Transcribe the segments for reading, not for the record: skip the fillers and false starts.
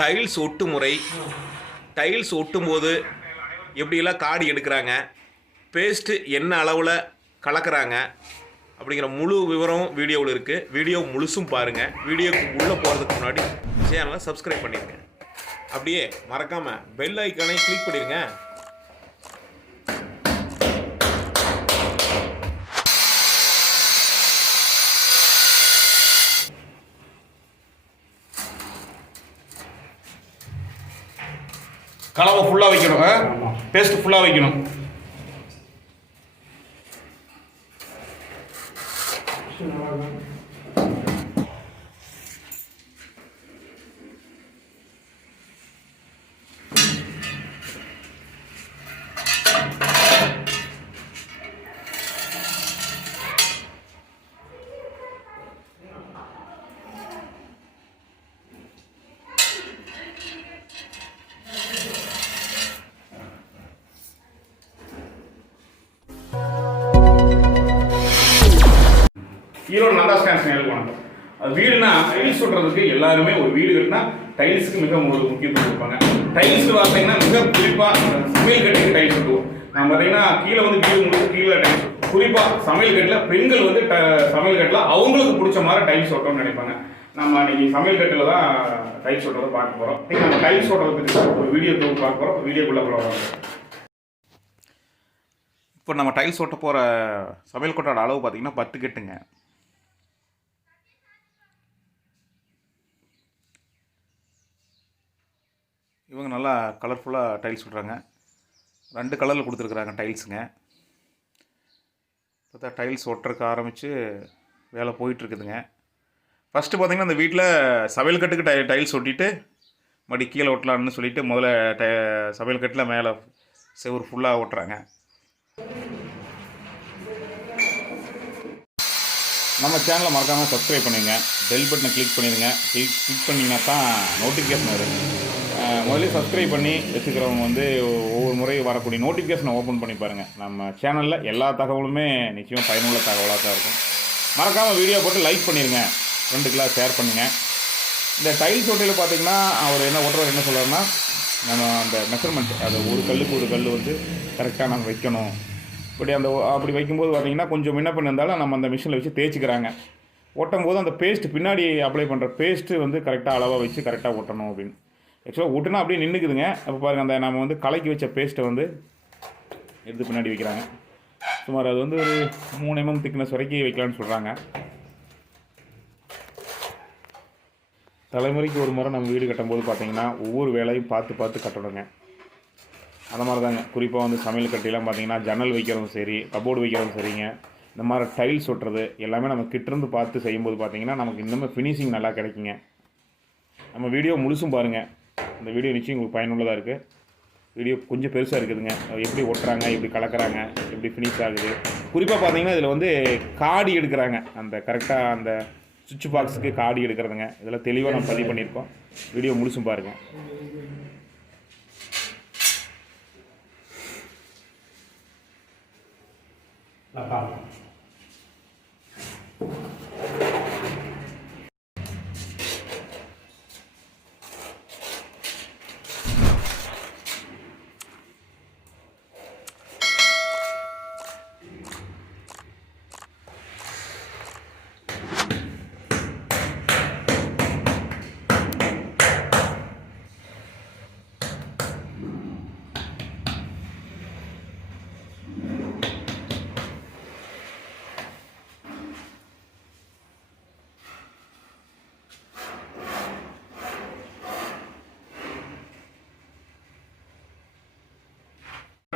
Tiles ஒட்டு முறை, tiles ஒட்டும்போது எப்படியெல்லாம் காடி எடுக்கிறாங்க, பேஸ்ட்டு என்ன அளவில் கலக்கிறாங்க அப்படிங்கிற முழு விவரம் வீடியோவில் இருக்குது. வீடியோ முழுசும் பாருங்கள். வீடியோக்கு உள்ளே போகிறதுக்கு முன்னாடி சேனலை சப்ஸ்கிரைப் பண்ணிடுங்க. அப்படியே மறக்காமல் பெல் ஐக்கானை கிளிக் பண்ணிடுங்க. கலவை ஃபுல்லாக வைக்கணும், பேஸ்ட் ஃபுல்லாக வைக்கணும். ஈரோடு நல்லா ஸ்டான்ஸ் எழுதுவாங்க. அது வீடுனா டைல்ஸ் சொல்றதுக்கு எல்லாருமே ஒரு வீடு கட்டினா டைல்ஸுக்கு மிக முக்கியத்துவம் கொடுப்பாங்க. டைல்ஸ் பார்த்தீங்கன்னா மிக குறிப்பாக சமையல் கட்டுக்கு டைல்ஸ் கட்டுவோம். நான் பார்த்தீங்கன்னா கீழே வந்து வீடு முடிச்சு கீழே டைல்ஸ், குறிப்பாக சமையல் கட்டில் பெண்கள் வந்து சமையல் கட்டில் அவங்களுக்கு பிடிச்ச மாதிரி டைல்ஸ் ஓட்டணும்னு நினைப்பாங்க. நம்ம இன்னைக்கு சமையல் கட்டில் தான் டைல்ஸ் ஓட்டுறதை பார்க்க போகிறோம். நம்ம டைல்ஸ் ஓட்டுறதுக்கு ஒரு வீடியோ பார்க்க போகிறோம். வீடியோக்குள்ளே போகிறோம். இப்போ நம்ம டைல்ஸ் ஓட்ட போகிற சமையல் கட்டோட அளவு பார்த்தீங்கன்னா 10 கட்டுங்க. இவங்க நல்லா கலர்ஃபுல்லாக டைல்ஸ் விட்றாங்க. 2 கலரில் கொடுத்துருக்குறாங்க டைல்ஸுங்க. பார்த்தா டைல்ஸ் ஒட்டுறதுக்கு ஆரம்பித்து வேலை போயிட்டுருக்குதுங்க. ஃபஸ்ட்டு பார்த்திங்கன்னா அந்த வீட்டில் சமையல் கட்டுக்கு டைல்ஸ் ஒட்டிட்டு மறுபடி கீழே ஒட்டலான்னு சொல்லிவிட்டு முதல்ல சமையல் கட்டில் மேலே செவுரு ஃபுல்லாக ஓட்டுறாங்க. நம்ம சேனலை மறக்காமல் சப்ஸ்கிரைப் பண்ணிடுங்க. பெல் பட்டனை கிளிக் பண்ணிடுங்க. கிளிக் பண்ணிங்கன்னா தான் நோட்டிஃபிகேஷன் வரும். முதல்ல சப்ஸ்கிரைப் பண்ணி வச்சுக்கிறவங்க வந்து ஒவ்வொரு முறை வரக்கூடிய நோட்டிஃபிகேஷனை ஓப்பன் பண்ணி பாருங்கள். நம்ம சேனலில் எல்லா தகவலுமே நிச்சயம் பயனுள்ள தகவலாக தான் இருக்கும். மறக்காமல் வீடியோ போட்டு லைக் பண்ணிடுங்க, ஃப்ரெண்டுக்கெலாம் ஷேர் பண்ணுங்கள். இந்த டைல்ஸ் ஒட்டையில் பார்த்திங்கன்னா அவர் ஒட்டுறவர் என்ன சொல்கிறாருன்னா, நம்ம அந்த மெஷர்மெண்ட் அது ஒரு கல்லுக்கு ஒரு கல் வந்து கரெக்டாக நம்ம வைக்கணும். அப்படி வைக்கும்போது பார்த்திங்கன்னா கொஞ்சம் முன்ன பண்ணி இருந்தாலும் நம்ம அந்த மிஷினில் வச்சு தேய்ச்சிக்கிறாங்க. ஒட்டும் போது அந்த பேஸ்ட்டு பின்னாடி அப்ளை பண்ணுற பேஸ்ட்டு வந்து கரெக்டாக அளவாக வச்சு கரெக்டாக ஒட்டணும் அப்படின்னு. ஆக்சுவலாக ஒட்டுனா அப்படியே நின்றுக்குதுங்க. அப்போ பாருங்கள், அந்த நம்ம வந்து கலக்கி வச்ச பேஸ்ட்டை வந்து எடுத்து பின்னாடி வைக்கிறாங்க. சுமார் அது வந்து ஒரு 3 mm திக்னஸ் வரைக்கும் வைக்கலான்னு சொல்கிறாங்க. தலைமுறைக்கு ஒரு முறை நம்ம வீடு கட்டும்போது பார்த்திங்கன்னா ஒவ்வொரு வேலையும் பார்த்து கட்டணுங்க. அந்த மாதிரி தாங்க. குறிப்பாக வந்து சமையல் கட்டிலாம் பார்த்திங்கன்னா ஜன்னல் வைக்கிறதும் சரி, கபோர்டு வைக்கிறதும் சரிங்க, இந்த மாதிரி டைல்ஸ் ஒட்டுறது எல்லாமே நம்ம கிட்டேருந்து பார்த்து செய்யும்போது பார்த்திங்கன்னா நமக்கு இன்னுமே ஃபினிஷிங் நல்லா கிடைக்குங்க. நம்ம வீடியோ முழுசும் பாருங்கள். இந்த வீடியோ நிச்சயம் உங்களுக்கு பயனுள்ளதாக இருக்குது. வீடியோ கொஞ்சம் பெருசாக இருக்குதுங்க. எப்படி ஒட்டுறாங்க, எப்படி கலக்கிறாங்க, எப்படி ஃபினிஷ் ஆகுது. குறிப்பாக பார்த்தீங்கன்னா இதில் வந்து காடி எடுக்கிறாங்க. அந்த கரெக்டாக அந்த சுவிட்ச் பாக்ஸுக்கு காடி எடுக்கிறதுங்க. இதெல்லாம் தெளிவாக நம்ம பதிவு பண்ணியிருக்கோம். வீடியோ முழுசும் பாருங்கள்.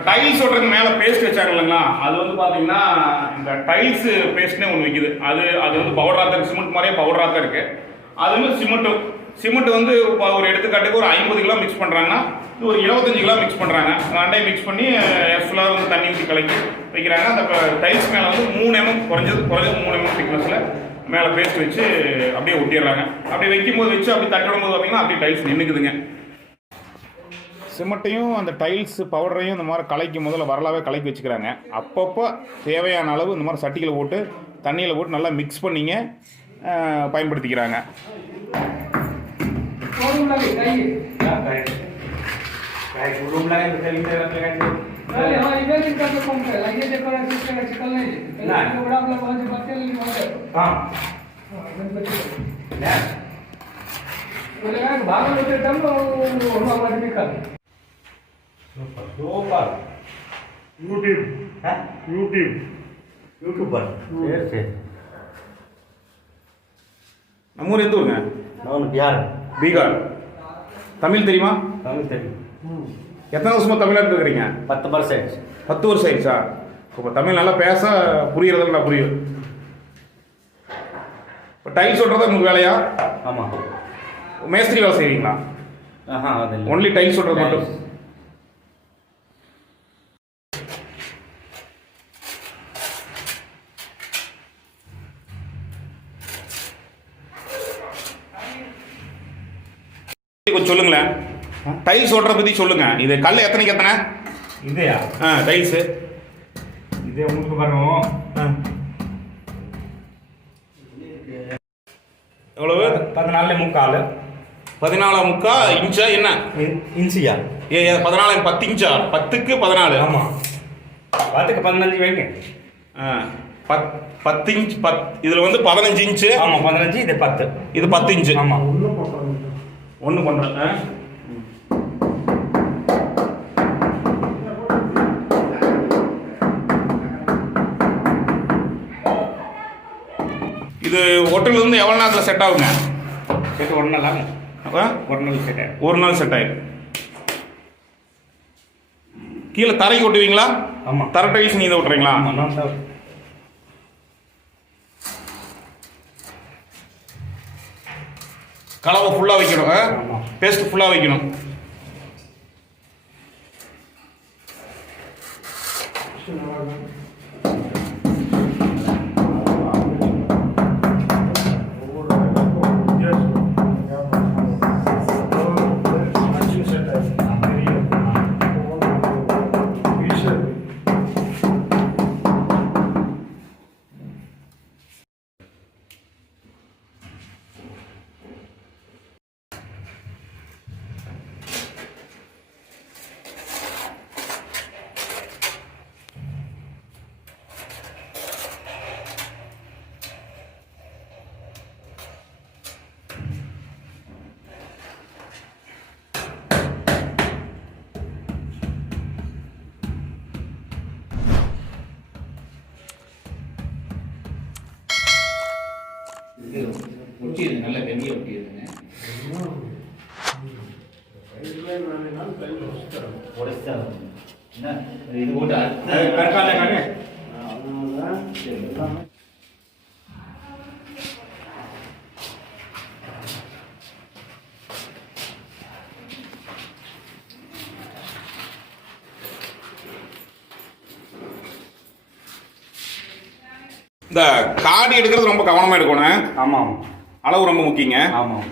டைல்ஸ் ஒட்டுறதுக்கு மேலே பேஸ்ட் வச்சாங்க இல்லைங்களா, அது வந்து பார்த்தீங்கன்னா இந்த டைல்ஸ் பேஸ்ட்னே ஒன்று விற்கிது. அது வந்து பவுடராக தான், சிமெண்ட் மாதிரியே பவுடராக தான் இருக்குது. அது வந்து சிமெண்ட் வந்து ஒரு எடுத்துக்காட்டுக்கு ஒரு 50 கிலோ மிக்ஸ் பண்ணுறாங்கன்னா இது ஒரு 25 கிலோ மிக்ஸ் பண்ணுறாங்க. ரெண்டையும் மிக்ஸ் பண்ணி ஃபுல்லாக வந்து தண்ணி ஊற்றி கலக்கி வைக்கிறாங்க. அந்த டைல்ஸ் மேலே வந்து 3 mm குறைஞ்சது 3 mm திக்னஸில் மேலே பேஸ்ட் வச்சு அப்படியே ஒட்டிடுறாங்க. அப்படி வைக்கும்போது வச்சு அப்படி தட்டிடும்போது பார்த்தீங்கன்னா அப்படியே டைல்ஸ் நின்றுக்குதுங்க. சிமெண்ட்டையும் அந்த டைல்ஸ் பவுடரையும் இந்த மாதிரி கலக்கி முதல்ல வரலாவே கலக்கி வச்சுக்கிறாங்க. அப்பப்போ தேவையான அளவு இந்த மாதிரி சட்டிகளை போட்டு தண்ணியில் போட்டு நல்லா மிக்ஸ் பண்ணிங்க பயன்படுத்திக்கிறாங்க. belum lagi kayak. Kayak belum lagi kita kan. Nah, ini kita tuh komplit. Lagi dekorasi sekali lagi. Nah, berapa lama aja pakai lagi model. Ya. Boleh kan baru udah tamu rumah modifikasi. Super. YouTube. Hah? YouTuber. Yes. நம்ம ஊர் எந்த ஊருங்க? நான் பிஹார். பீகார். தமிழ் தெரியுமா? தமிழ் தெரியும். எத்தனை வருஷமா தமிழ்நாட்டில் இருக்கிறீங்க? 10 வருஷம். 10 வருஷம் ஆயிடுச்சா? இப்போ தமிழ் நல்லா பேச புரியுறதில்ல, நான் புரியும். இப்போ டைல்ஸ் ஓட்டுறது உங்களுக்கு வேலையா? ஆமாம். மேஸ்திரி வேலை செய்வீங்களா? அது ஒன்லி டைல்ஸ் ஓட்டுறது மட்டும். கொஞ்சம் சொல்லுங்களேன், டைல்ஸ் ஓட்டுறத பற்றி சொல்லுங்க. இது கல் எத்தனைக்கு எத்தனை? இதையா? டைல்ஸு இதே உங்களுக்கு வரும். எவ்வளவு? 14.75. 14.75 இன்ச்சா என்ன? இன்ச்சியா? 14 10 இன்ச்சா? 10க்கு 14. ஆமாம். 10க்கு 15 வைங்க. 10 இன்ச். இதில் வந்து 15 இன்ச்சு. ஆமாம், 15. இது 10. இது 10 இன்ச்சு. ஆமாம். ஒன்று பண்ணுறேன். இது ஹோட்டல்லேருந்து எவ்வளோ நேரத்தில் செட் ஆகுங்க? செட் ஒரு நாள் ஆகும். ஒரு நாள் செட் ஆகும். ஒரு நாள் செட் ஆகிடும். கீழே தரைக்கு ஓட்டுவீங்களா? ஆமாம். தரை டைல்ஸ் நீங்கள் ஓட்டுறீங்களா? ஆமாம், நான் சார். கலவை ஃபுல்லாக வைக்கணும். பேஸ்ட் ஃபுல்லாக வைக்கணும். ஒட்டியது நல்ல வெந்நிய ஒட்டியதுங்க. இது போட்டு இந்த காடி எடுக்கிறது ரொம்ப கவனமாக எடுக்கணும். ஆமாம். அளவு ரொம்ப முக்கியங்க. ஆமாம்.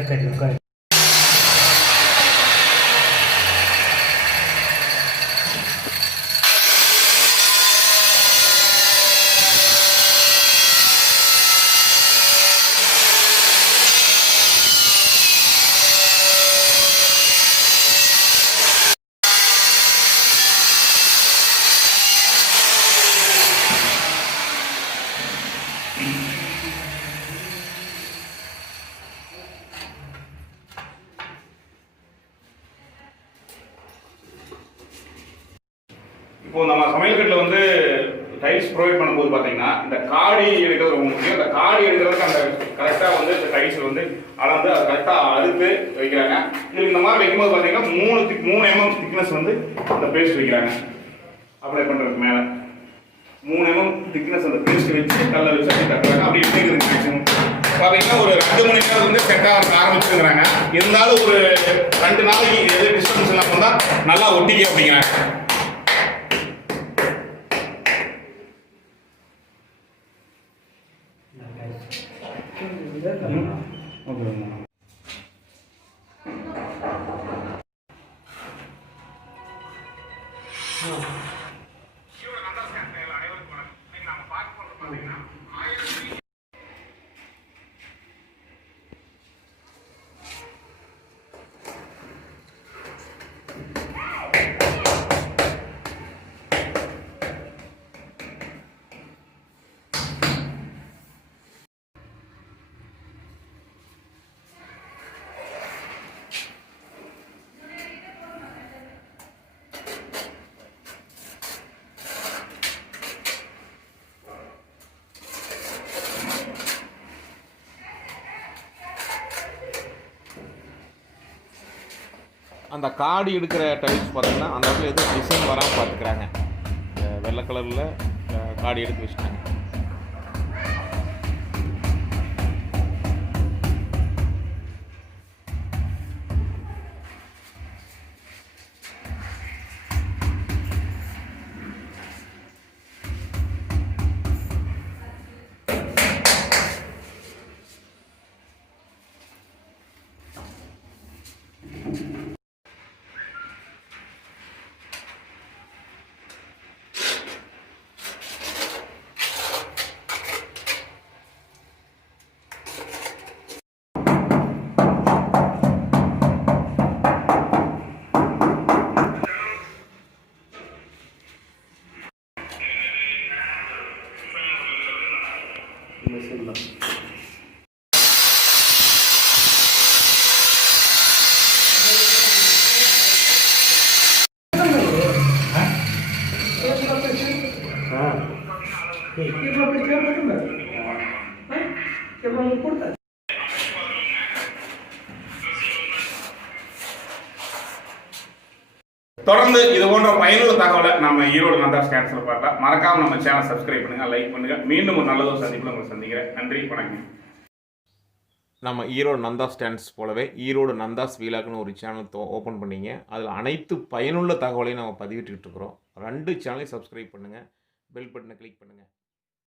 Okay. இப்போ நம்ம சமையல்கட்டில் வந்து டைல்ஸ் ப்ரொவைட் பண்ணும்போது பார்த்தீங்கன்னா இந்த காடி எடுக்கிறது ரொம்ப முக்கியம். இந்த காடி எடுக்கிறதுக்கு அந்த கரெக்டாக வந்து இந்த டைல்ஸ் வந்து அளந்து அதை கரெக்டாக அறுத்து வைக்கிறாங்க. இதுக்கு இந்த மாதிரி வைக்கும்போது பார்த்தீங்கன்னா 3 mm திக்னஸ் வந்து அந்த பேஸ்ட் வைக்கிறாங்க. அப்ளை பண்ணுறதுக்கு மேலே 3 mm திக்னஸ் அந்த பேஸ்ட் வச்சு கல்லை வச்சு அப்படி தட்டுறாங்க. அப்படி எடுக்கிறது மேக்ஸிமம் பார்த்தீங்கன்னா ஒரு 2 மணி நேரம் வந்து செட் ஆக ஆரம்பிச்சுங்கிறாங்க. இருந்தாலும் ஒரு 2 நாளைக்கு எது டிஸ்டன்ஸ் இல்லாமல் இருந்தால் நல்லா ஒட்டிக்க அப்படிங்கிறாங்க. அந்த காடி எடுக்கிற டைல்ஸ் பார்த்தீங்கன்னா அந்த இடத்துல எதுவும் டிசைன் வராமல் பார்த்துக்கிறாங்க. வெள்ளை கலரில் காடி எடுத்து வச்சுட்டாங்க. தொடர்ந்து இது போன்ற பயனுள்ள தகவலை நம்ம ஈரோடு நந்தா ஸ்டாண்ட்ஸில் பார்த்தா மறக்காம நம்ம சேனல் சப்ஸ்கிரைப் பண்ணுங்க, லைக் பண்ணுங்க. மீண்டும் ஒரு நல்லதொரு சந்திப்பில் உங்களை சந்திக்கிறேன். நன்றி, வணக்கம். நம்ம ஈரோடு நந்தா ஸ்டாண்ட்ஸ் போலவே ஈரோடு நந்தாஸ் வீலாக்னு ஒரு சேனல் ஓப்பன் பண்ணிங்க. அதில் அனைத்து பயனுள்ள தகவலையும் நம்ம பதிவிட்டுக்கிட்டு இருக்கிறோம். 2 சேனலையும் சப்ஸ்கிரைப் பண்ணுங்கள், பெல் பட்டனை கிளிக் பண்ணுங்கள்.